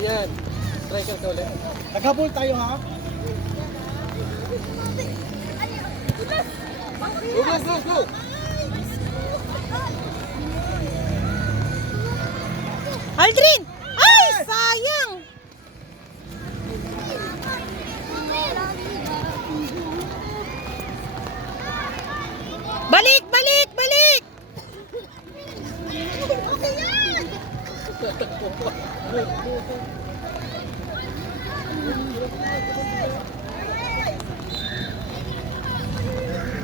Yan. Striker ka ulit. Naghabol tayo ha? Go, go, go, go! Aldrin! Ay, sayang! Balik, balik, balik!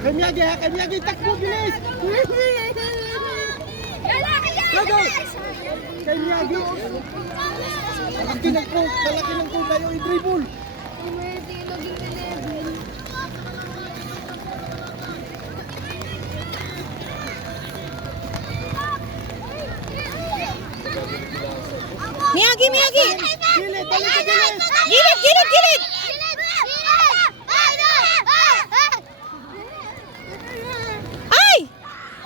Kay Miyagi, takbo, bilis! Go, go! Kay Miyagi! Malaki ng ko kayo i-dribble! Miyagi, Miyagi! Gilid, balik ka gilid! Gilid, gilid, gilid! Ay!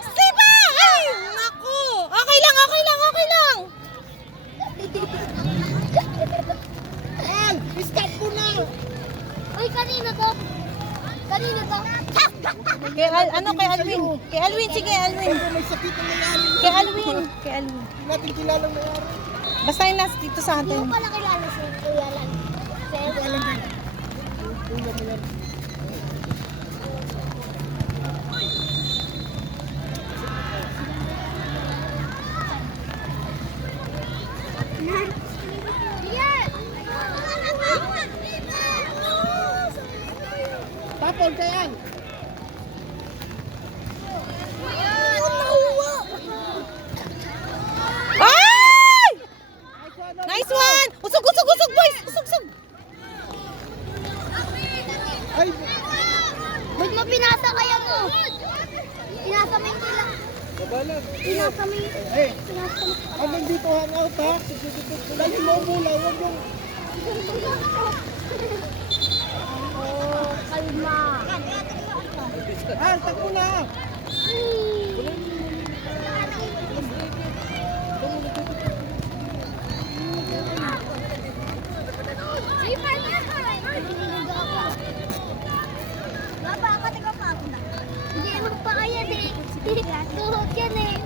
Sipa! Ay! Naku! Okay lang, okay lang, okay lang! Al! Stop ko na! Uy, kanina to? Kanina to? Kay Alwin. Kay Alwin, sige, Alwin. Pero may sakit na nangyari. Kay Alwin. Kay Alwin. Hindi natin kilalang nangyari. Basta yung nasa dito sa Hindi atin. mo pala kilala si Kuya Lan. Hindi ko alam din. Kuya mo yan. Tapon ka yan! Ay! Nice one! Usog, usog, usog, boys! Usog, usog! Ay! Ba't mo pinasa kaya mo? Pinasa mo yung kila. Babalag. Pinasa mo yung... Eh! Pinasa mo. Hanggang dito hangout ha! Lagi mo mula, huwag yung... Oh, kalma. Al, takbo na! Ay, parang Baba, katiga pa ako na. Hindi mo pa kaya eh. Tuhod yan eh.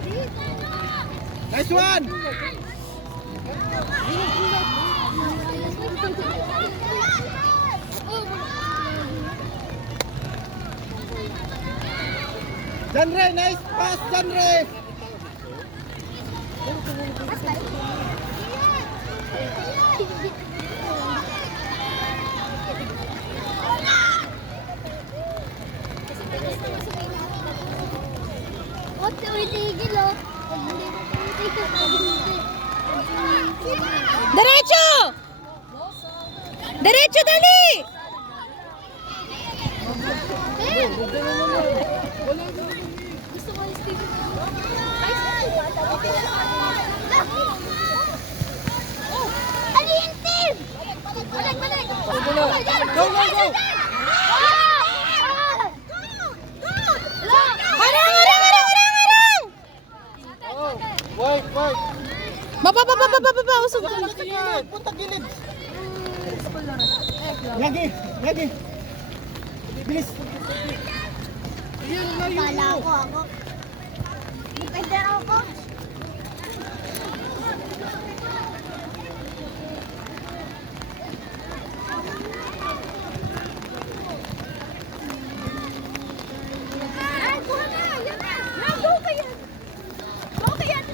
Nice one! Janre, nice pass, Janre! Oh, tumitigil oh. Pag hindi mo tumitigil, tumitigil. Diretso! Diretso, dali! Eh! Gusto ko yung Steve. Ay, ano yung team? Balik, balik! Go, go, go! Harang, harang, harang, harang, harang! Oh, wait, wait. Baba, baba, baba, baba, usog. Punta gilid! Punta gilid! Yagi! Yagi! Bilis! Ayan, layo Kala mo! ko ako. Defender ako. Ay, kuha na! Yan na! Yan, go ka yan! Go ka yan!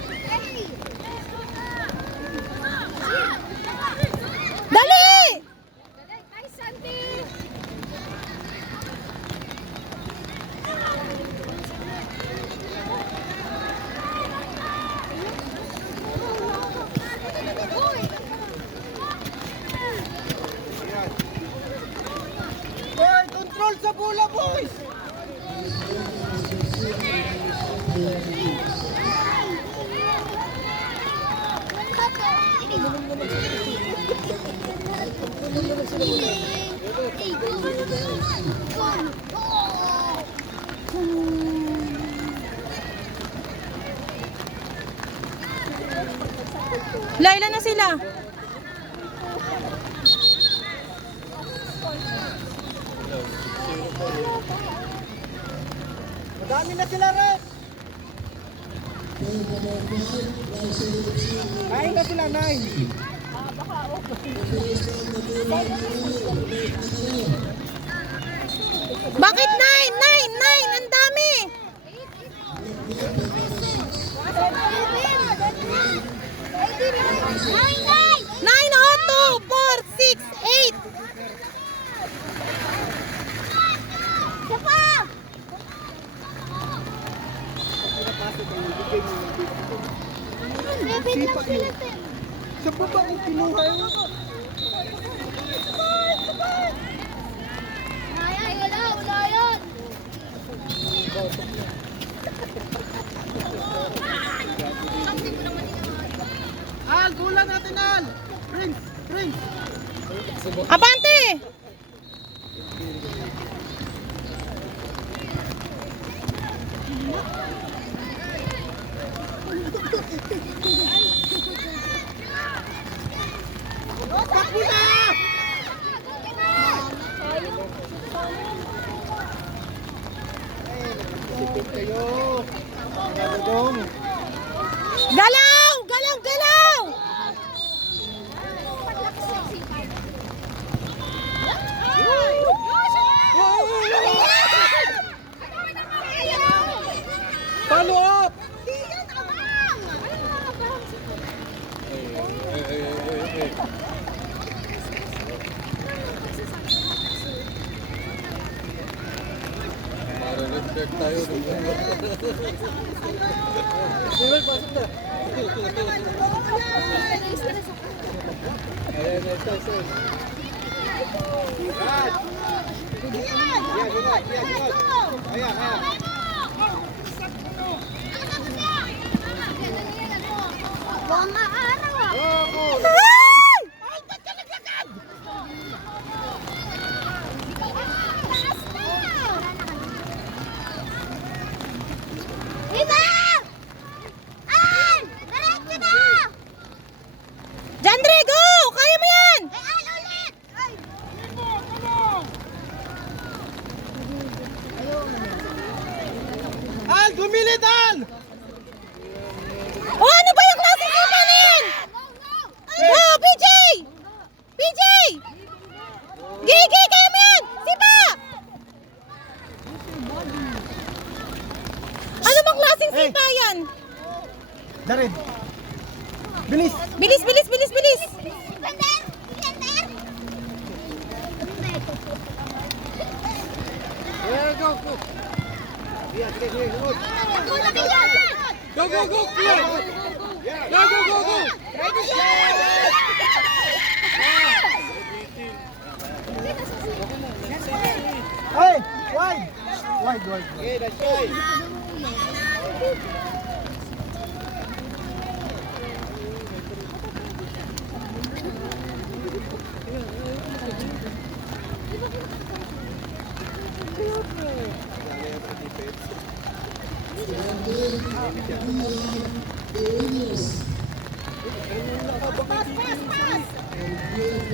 Dali! Ay, Santi! Boy, control sa bola, boys! Ilan na sila? Madami na sila, Red. Nine na sila, 9. Bakit 9? Ang dami! 9, 2, 4, 6, 8. Sipag yun. Sa baba ang kinuha yun. Wala yan. Al, gula natin, Al. Prince. Abante! Takbo na! Sipag kayo. Dong. Galaw! Follow up! Marunod tayo. Siwal, pasok na. Ayan, ito. Ayan. Buong araw ah. Viva! An! Diretso na! Jandre, go! Kaya mo yan! An ulit! Ay! Al, gumilid, Al! O ano ba yung klase sipa na yan? Go, PJ! PJ! Gigi, kaya mo yan! Sipa! Ano bang klaseng sipa yan? Jared. Bilis. Bilis! Defender! Defender! Ayan, go. Ako na kayo! Go, clear! Go! Hey, wide. Okay, that's right.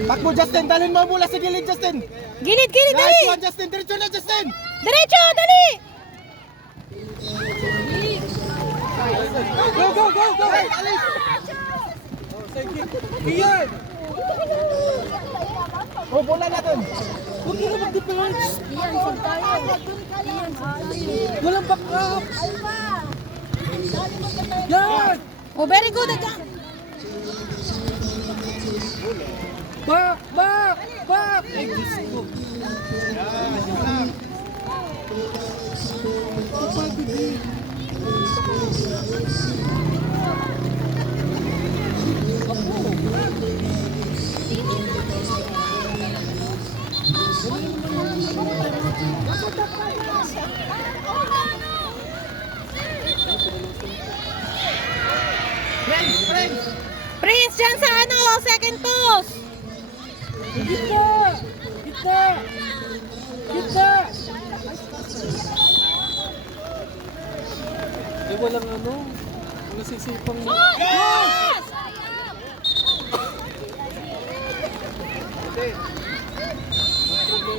Takbo, Justin. Dalhin mo mula sa gilid, Justin. Gilid, Nice dali! one, Justin. Diretso na, Justin. Diretso, dali! Go! Hey, alis. Iyan! Oh, bola natin. Huwag ka na mag-defense! Iyan, saan tayo? Walang backup! Yan! Oh, very good. Back! Ay, Diyos ko. Prince, dyan sa ano, second post. Kita! Di walang ano, walang sisipang...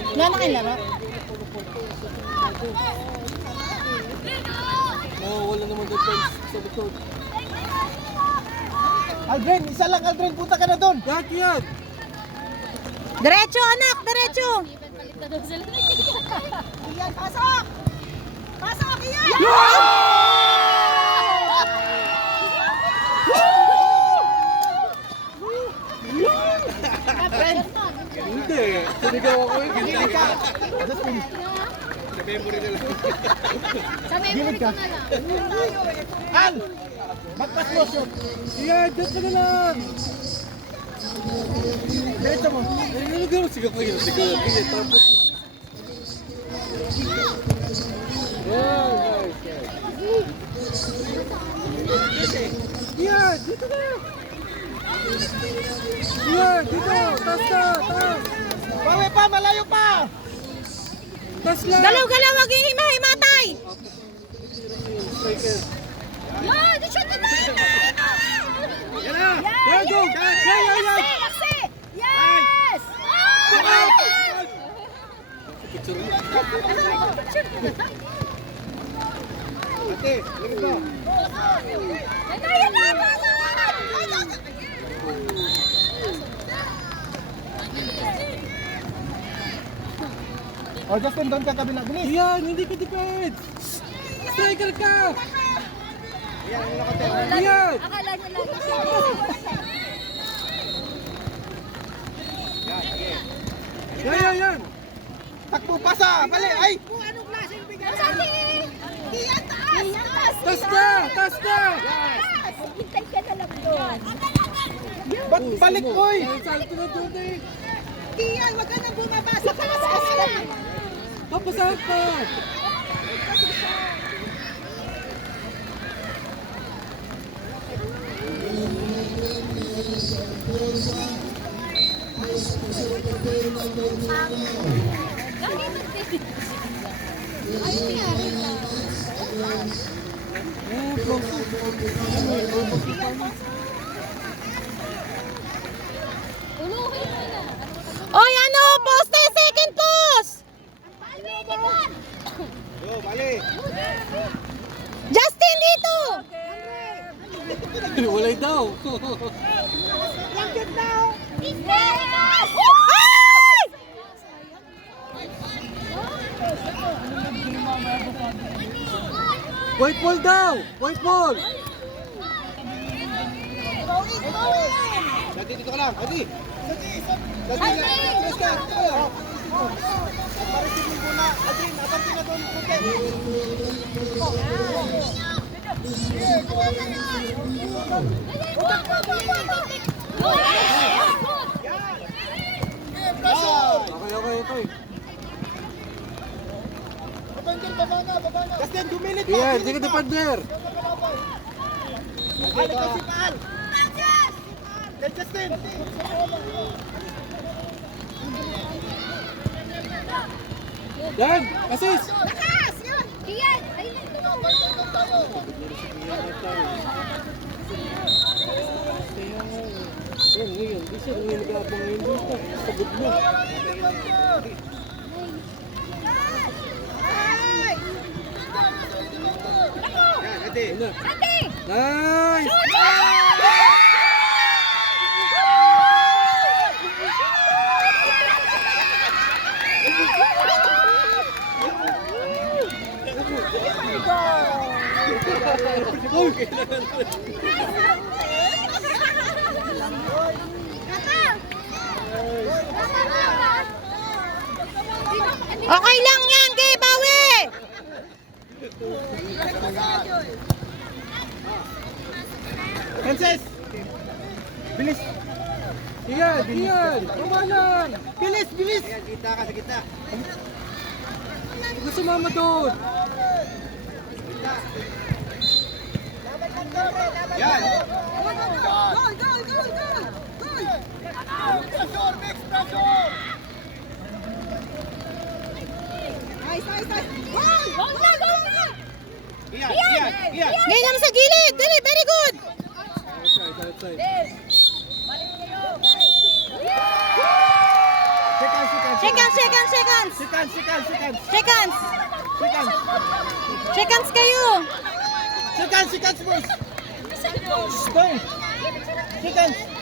Wala na kayo laro? Wala naman defense sa likod. Aldrin, isa lang Aldrin, punta ka na doon. Yan! Diretso anak, diretso! Iyan, pasok! Pasok, Iyan! Hindi. Sinigaw ako yun. Gilid ka. Justin, gilid ka. Al! Magpas mo, shoot. Yan! Diyan ka na lang! Diretso mo. Nagano sigaw ko yun. Sigaw. Tapos. Yan! Dito na! Yan! Dito! Taas na! Taas! Bawi pa, malayo pa. Taas lang! Galaw-galaw, wag yung himatay! Striker. Yan! Shoot na tayo! Yan na! Yan! Go! Yan! Yan! Yan! Laksi! Yes! Ate, likod mo. Yan na! Pasok! O, Justin, doon ka kabila. Bilis. Yan! Hindi ka defense! Striker ka! Yan! Akala niya lang siya. Yan! Yan! Takbo, pasa. Mali, ay. Masaki! Iyan, taas! Taas na! Taas na! Hintay ka na lang doon. Ba't balik, boy? Salto na doon eh! Iyan, wag ka nang bumaba sa taas lang. Papasahan ka! Oy, ano? Poste! Second post! Yo, bali. Justin, dito! Walay daw! Ay! White ball daw! White ball! Dati, dito ka lang. Dati. Dati, dito ka. Parisin mo muna. Aldrin, atapin na doon. Okay. Justin, dumilit pa. Yan! Hindi ka defender! Al, ikaw si Paal. Kay Justin. Yan! Assist! Iyan! Yan, ngayon. Di siya nangingabang ngayon dito. Pagod mo. Yan, ate. Yan na. Ate! Nice! Okay lang yan, kay Bawi! Princess. Bilis. Iyan! Kumalan! Bilis, bilis. Kita ka sa kita. Gusto mama doon! Yan. Iyan, iyan, iyan. Ngayon naman sa gilid! Dali, very good! Outside. seconds, seconds. Seconds, seconds, seconds. Seconds. Seconds. Seconds kayo. Seconds, seconds, boys. Go. Seconds.